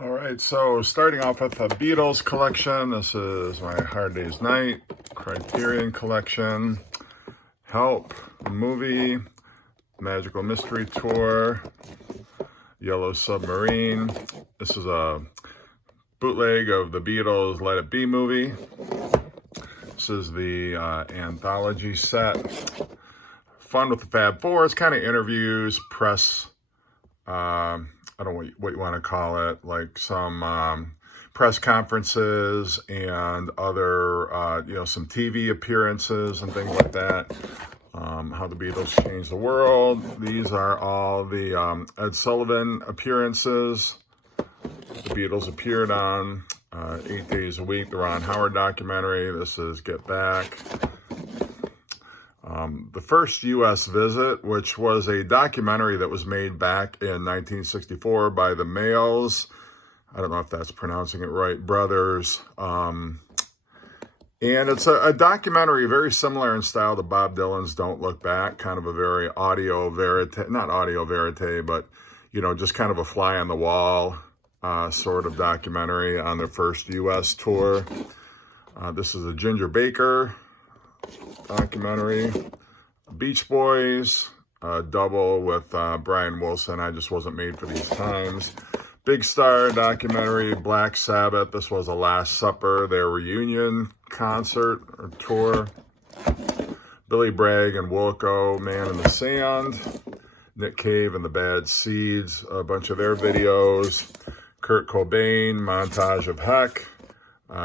All right, so starting off with a Beatles collection. This is my Hard Day's Night, Criterion collection, Help, movie, Magical Mystery Tour, Yellow Submarine. This is a bootleg of the Beatles' Let It Be movie. This is the anthology set. Fun with the Fab Four. It's kind of interviews, press, I don't know what you want to call it, like some press conferences and other, some TV appearances and things like that. How the Beatles changed the world. These are all the Ed Sullivan appearances. The Beatles appeared on 8 days a week. The Ron Howard documentary. This is Get Back. The first U.S. visit, which was a documentary that was made back in 1964 by the Males. I don't know if that's pronouncing it right, brothers. And it's a documentary very similar in style to Bob Dylan's Don't Look Back, kind of a very audio verite, not audio verite, but, just kind of a fly on the wall sort of documentary on their first U.S. tour. This is a Ginger Baker documentary. Beach Boys, double with Brian Wilson. I just wasn't made for these times. Big Star documentary, Black Sabbath. This was a Last Supper, their reunion concert or tour. Billy Bragg and Wilco, Man in the Sand. Nick Cave and the Bad Seeds, a bunch of their videos. Kurt Cobain, Montage of Heck.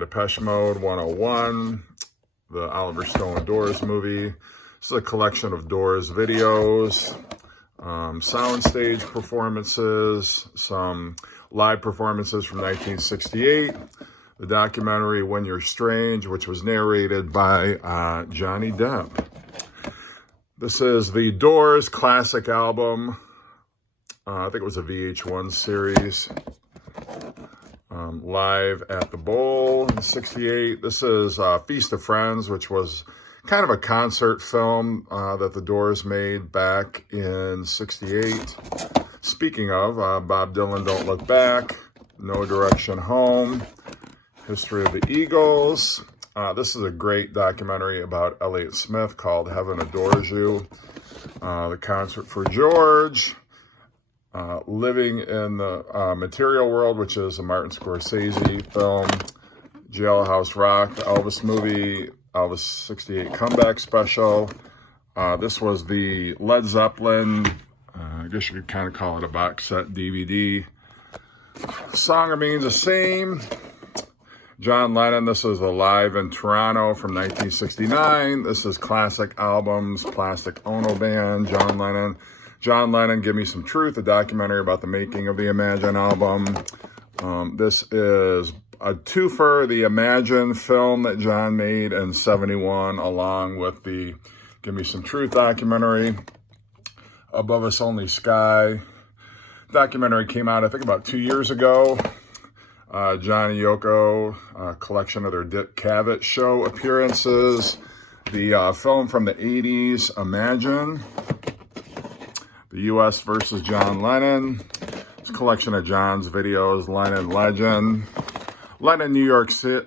Depeche Mode 101. The Oliver Stone Doors movie. This is a collection of Doors videos, soundstage performances, some live performances from 1968, the documentary When You're Strange, which was narrated by Johnny Depp. This is the Doors classic album. I think it was a VH1 series. Live at the Bowl in 68. This is Feast of Friends, which was kind of a concert film that the Doors made back in 68. Speaking of, Bob Dylan, Don't Look Back, No Direction Home, History of the Eagles. This is a great documentary about Elliott Smith called Heaven Adores You. The Concert for George. Living in the Material World, which is a Martin Scorsese film. Jailhouse Rock, the Elvis movie, Elvis 68 comeback special. This was the Led Zeppelin, I guess you could kind of call it a box set DVD. Song remains the same. John Lennon, this is a Live in Toronto from 1969. This is Classic Albums, Plastic Ono Band, John Lennon, Give Me Some Truth, a documentary about the making of the Imagine album. This is a twofer, the Imagine film that John made in 71, along with the Give Me Some Truth documentary. Above Us Only Sky documentary came out, I think, about 2 years ago. John and Yoko, a collection of their Dick Cavett show appearances. The film from the 80s, Imagine. The U.S. versus John Lennon. It's a collection of John's videos, Lennon Legend. Lennon New York City,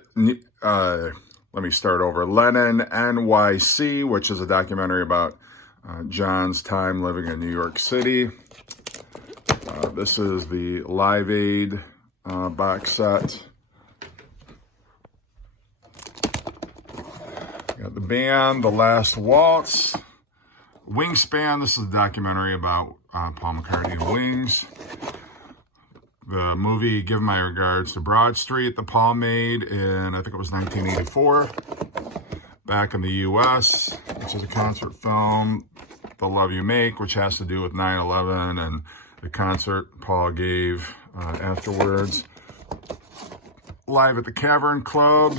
let me start over. Lennon NYC, which is a documentary about John's time living in New York City. This is the Live Aid box set. Got the band, The Last Waltz. Wingspan, this is a documentary about Paul McCartney and Wings. The movie Give My Regards to Broad Street that Paul made in, I think it was 1984. Back in the U.S., which is a concert film. The Love You Make, which has to do with 9/11 and the concert Paul gave afterwards. Live at the Cavern Club.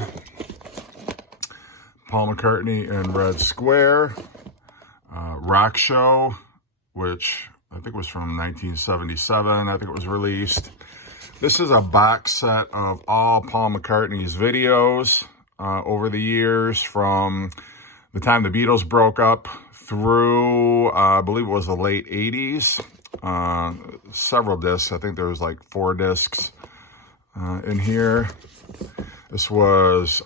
Paul McCartney in Red Square. Rock Show, which I think was from 1977. I think it was released. This is a box set of all Paul McCartney's videos over the years, from the time the Beatles broke up through, I believe it was the late 80s. Several discs. I think there was like 4 discs in here. This was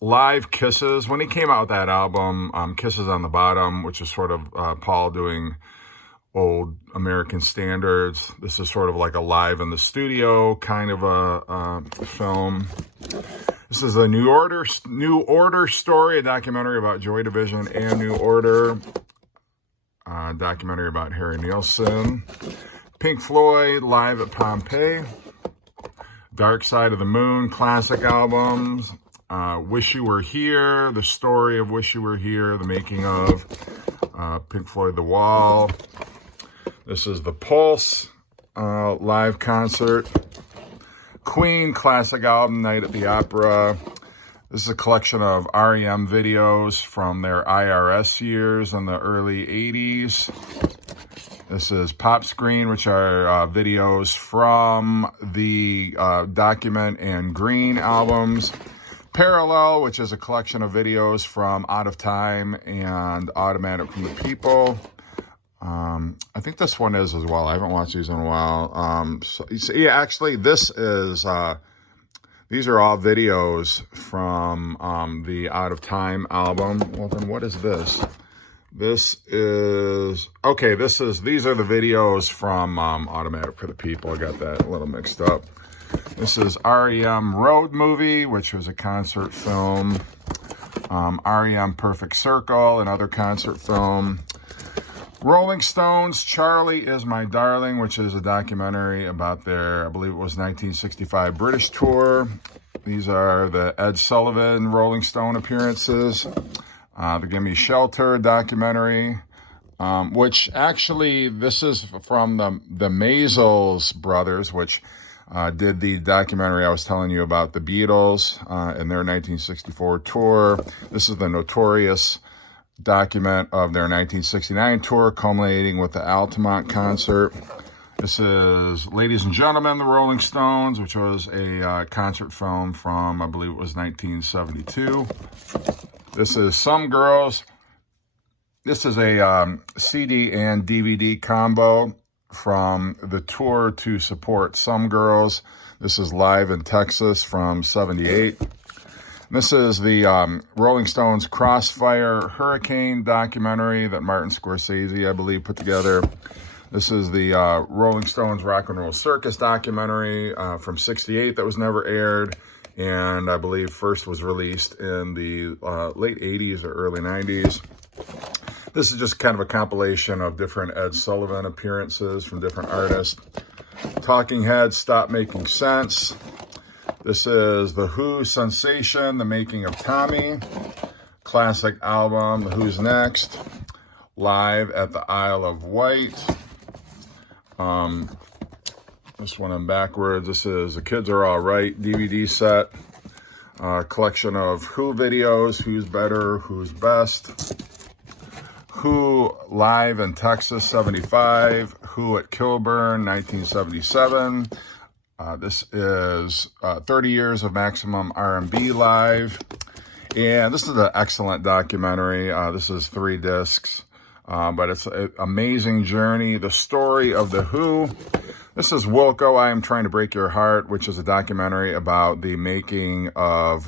Live Kisses. When he came out with that album, Kisses on the Bottom, which is sort of Paul doing old American standards. This is sort of like a live in the studio kind of a film. This is a New Order story, a documentary about Joy Division and New Order. Documentary about Harry Nilsson. Pink Floyd, Live at Pompeii. Dark Side of the Moon, classic albums. Wish You Were Here, the story of Wish You Were Here, the making of Pink Floyd, The Wall. This is the Pulse live concert. Queen, classic album, Night at the Opera. This is a collection of REM videos from their IRS years in the early 80s. This is Pop Screen, which are videos from the Document and Green albums. Parallel, which is a collection of videos from Out of Time and Automatic from the People. I think this one is as well. I haven't watched these in a while. Yeah, actually, these are all videos from the Out of Time album. Well, then what is this? These are the videos from Automatic for the People. I got that a little mixed up. This is Rem Road Movie, which was a concert film. Rem Perfect Circle, another concert film. Rolling Stones, Charlie Is My Darling, which is a documentary about their, I believe it was 1965 British tour. These are the Ed Sullivan Rolling Stone appearances. The Gimme Shelter documentary, which actually, this is from the Maisels brothers, which did the documentary I was telling you about the Beatles and their 1964 tour. This is the Notorious document of their 1969 tour, culminating with the Altamont concert. This is Ladies and Gentlemen, the Rolling Stones, which was a concert film from, I believe it was 1972. This is Some Girls. This is a CD and DVD combo from the tour to support Some Girls. This is live in Texas from 78. This is the Rolling Stones Crossfire Hurricane documentary that Martin Scorsese, I believe, put together. This is the Rolling Stones Rock and Roll Circus documentary from 68 that was never aired, and I believe first was released in the late 80s or early 90s. This is just kind of a compilation of different Ed Sullivan appearances from different artists. Talking Heads, Stop Making Sense. This is The Who, Sensation, The Making of Tommy. Classic album, The Who's Next. Live at the Isle of Wight. This one in backwards. This is The Kids Are All Right DVD set. Collection of Who videos, Who's Better, Who's Best. Who live in Texas, 75. Who at Kilburn, 1977. This is 30 years of Maximum R&B live. And this is an excellent documentary. This is 3 discs. But it's an amazing journey. The story of The Who. This is Wilco, I Am Trying to Break Your Heart, which is a documentary about the making of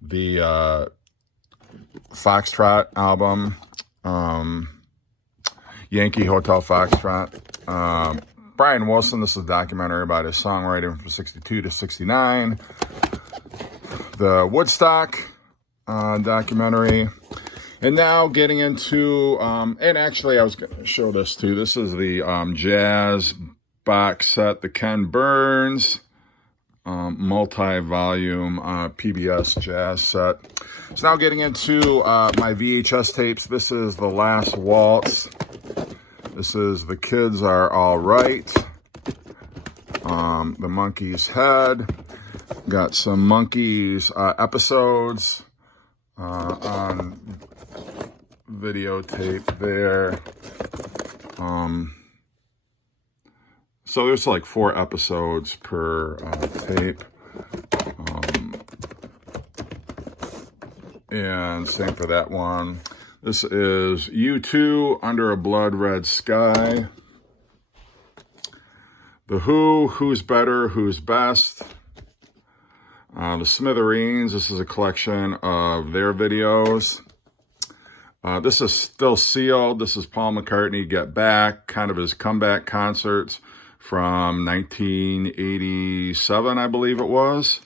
the Foxtrot album, Yankee Hotel Foxtrot. Brian Wilson, this is a documentary about his songwriting from 62 to 69. The Woodstock documentary. And now getting into, and actually I was going to show this too. This is the jazz box set, the Ken Burns multi-volume PBS jazz set. So now getting into my VHS tapes. This is The Last Waltz. This is The Kids Are All Right. The Monkey's Head. Got some Monkeys episodes on videotape there. So there's like 4 episodes per tape. And same for that one. This is U2, Under a Blood Red Sky. The Who, Who's Better, Who's Best. The Smithereens, this is a collection of their videos. This is still sealed. This is Paul McCartney Get Back, kind of his comeback concerts from 1987, I believe it was.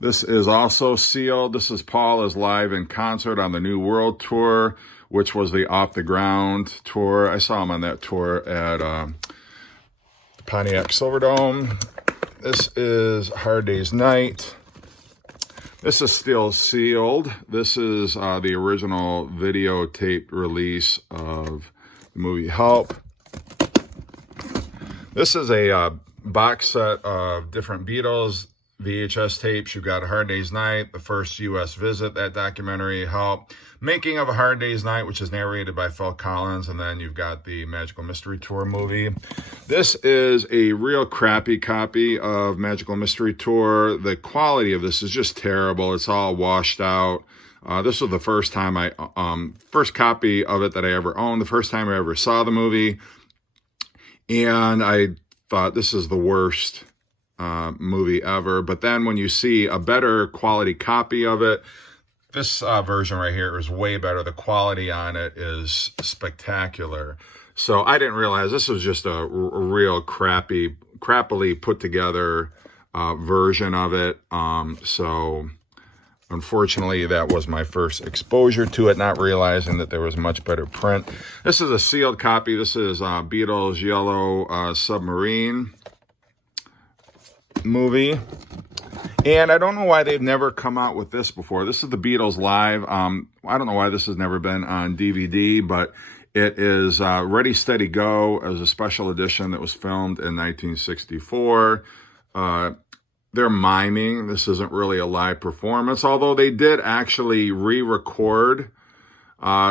This is also sealed. This is Paul is live in concert on the New World Tour, which was the Off the Ground tour. I saw him on that tour at the Pontiac Silverdome. This is Hard Day's Night. This is still sealed. This is the original videotaped release of the movie Help. This is a box set of different Beatles VHS tapes. You've got A Hard Day's Night, The First U.S. Visit, that documentary, Help, Making of A Hard Day's Night, which is narrated by Phil Collins, and then you've got the Magical Mystery Tour movie. This is a real crappy copy of Magical Mystery Tour. The quality of this is just terrible. It's all washed out. This was the first time first copy of it that I ever owned, the first time I ever saw the movie, and I thought this is the worst movie ever. But then when you see a better quality copy of it, this version right here is way better. The quality on it is spectacular. So I didn't realize this was just a real crappily put together version of it. So unfortunately, that was my first exposure to it, not realizing that there was much better print. This is a sealed copy. This is Beatles Yellow Submarine movie. And I don't know why they've never come out with this before. This is the Beatles live. I don't know why this has never been on DVD, but it is Ready, Steady, Go as a special edition that was filmed in 1964. They're miming. This isn't really a live performance, although they did actually re-record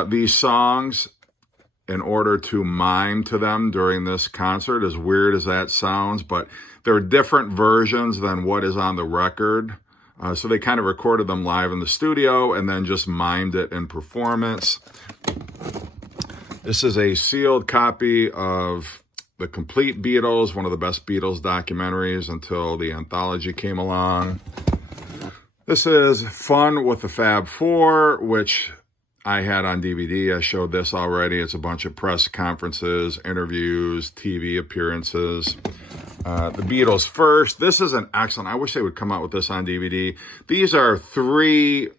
these songs in order to mime to them during this concert, as weird as that sounds, but there are different versions than what is on the record. So they kind of recorded them live in the studio and then just mimed it in performance. This is a sealed copy of The Complete Beatles, one of the best Beatles documentaries until the anthology came along. This is Fun with the Fab Four, which I had on DVD. I showed this already. It's a bunch of press conferences, interviews, TV appearances. The Beatles First. This is an excellent. I wish they would come out with this on DVD. These are 3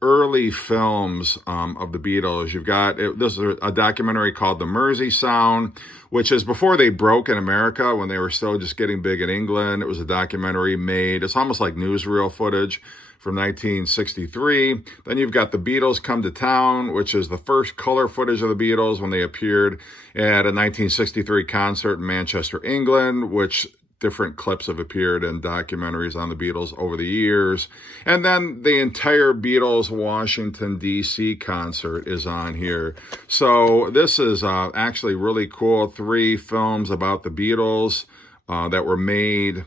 early films of the Beatles. You've got, this is a documentary called The Mersey Sound, which is before they broke in America, when they were still just getting big in England. It was a documentary made, it's almost like newsreel footage, from 1963. Then you've got The Beatles Come to Town, which is the first color footage of the Beatles when they appeared at a 1963 concert in Manchester, England, which different clips have appeared in documentaries on the Beatles over the years. And then the entire Beatles Washington, D.C. concert is on here. So this is actually really cool. 3 films about the Beatles that were made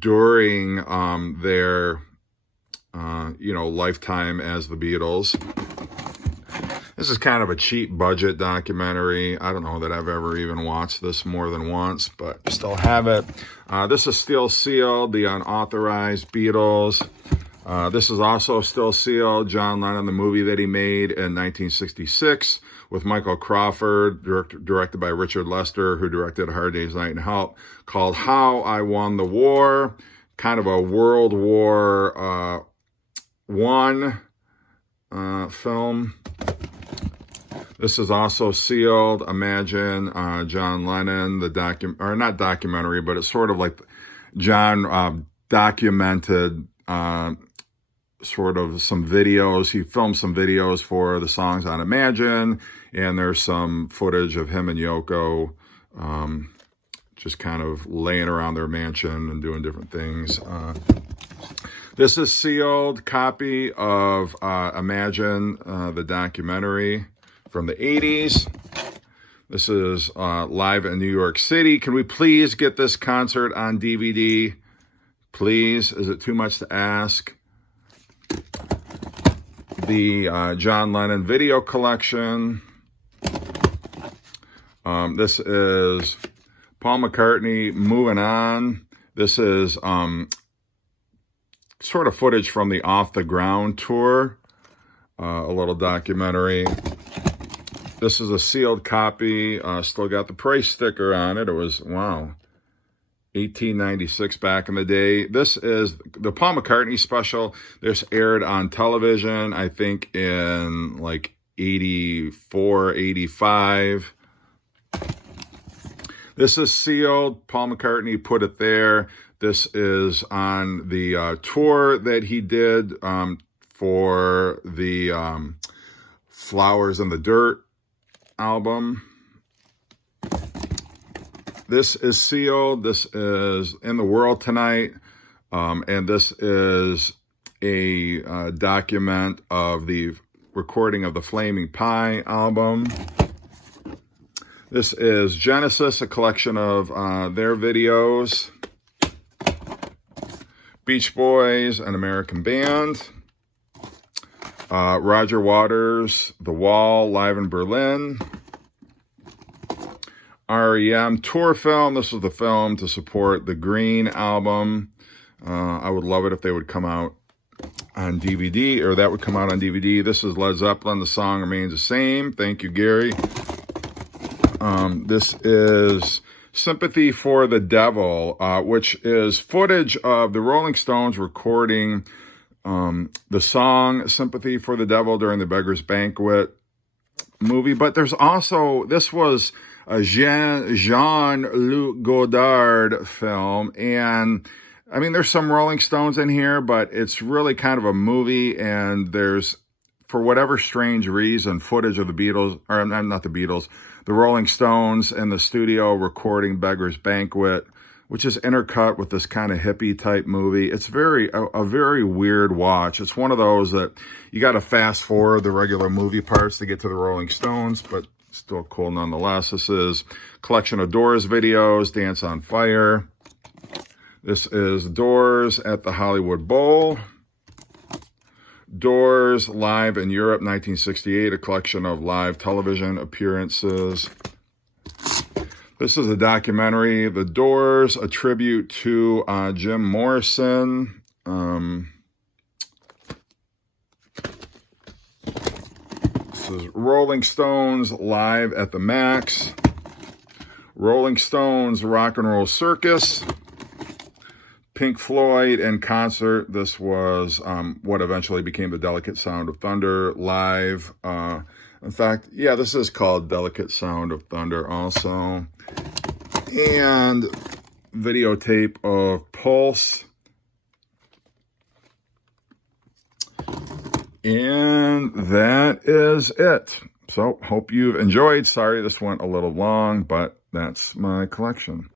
during their lifetime as the Beatles. This is kind of a cheap budget documentary. I don't know that I've ever even watched this more than once, but I still have it. This is still sealed, The Unauthorized Beatles. This is also still sealed, John Lennon, the movie that he made in 1966 with Michael Crawford, directed by Richard Lester, who directed A Hard Day's Night and Help, called How I Won the War. Kind of a World War I film. This is also sealed. Imagine John Lennon, not documentary, but it's sort of like John documented sort of some videos. He filmed some videos for the songs on Imagine, and there's some footage of him and Yoko just kind of laying around their mansion and doing different things. This is sealed copy of Imagine, the documentary from the 80s. This is live in New York City. Can we please get this concert on DVD? Please? Is it too much to ask? The John Lennon video collection. This is Paul McCartney, Moving On. This is sort of footage from the Off the Ground tour, a little documentary. This is a sealed copy, still got the price sticker on it. It was, wow, $18.96 back in the day. This is the Paul McCartney special. This aired on television, I think in like 84, 85. This is sealed. Paul McCartney put it there. This is on the tour that he did for the Flowers in the Dirt album. This is sealed. This is In the World Tonight. And this is a document of the recording of the Flaming Pie album. This is Genesis, a collection of their videos. Beach Boys, an American band. Roger Waters, The Wall, live in Berlin. REM tour film. This was the film to support the Green album. I would love it if they would come out on DVD, or that would come out on DVD. This is Led Zeppelin, The Song Remains the Same. Thank you, Gary. This is Sympathy for the Devil, which is footage of the Rolling Stones recording the song Sympathy for the Devil during the Beggar's Banquet movie. But there's also, this was a Jean-Luc Godard film. And I mean, there's some Rolling Stones in here, but it's really kind of a movie. And there's, for whatever strange reason, footage of the Beatles, or not the Beatles, the Rolling Stones in the studio recording Beggar's Banquet, which is intercut with this kind of hippie type movie. It's a very weird watch. It's one of those that you got to fast forward the regular movie parts to get to the Rolling Stones, but still cool nonetheless. This is collection of Doors videos, Dance on Fire. This is Doors at the Hollywood Bowl. Doors live in Europe, 1968, a collection of live television appearances. This is a documentary, The Doors, a tribute to Jim Morrison. This is Rolling Stones live at the Max. Rolling Stones Rock and Roll Circus. Pink Floyd in concert. This was what eventually became the Delicate Sound of Thunder live. In fact, yeah, this is called Delicate Sound of Thunder also. And videotape of Pulse. And that is it. So, hope you've enjoyed. Sorry this went a little long, but that's my collection.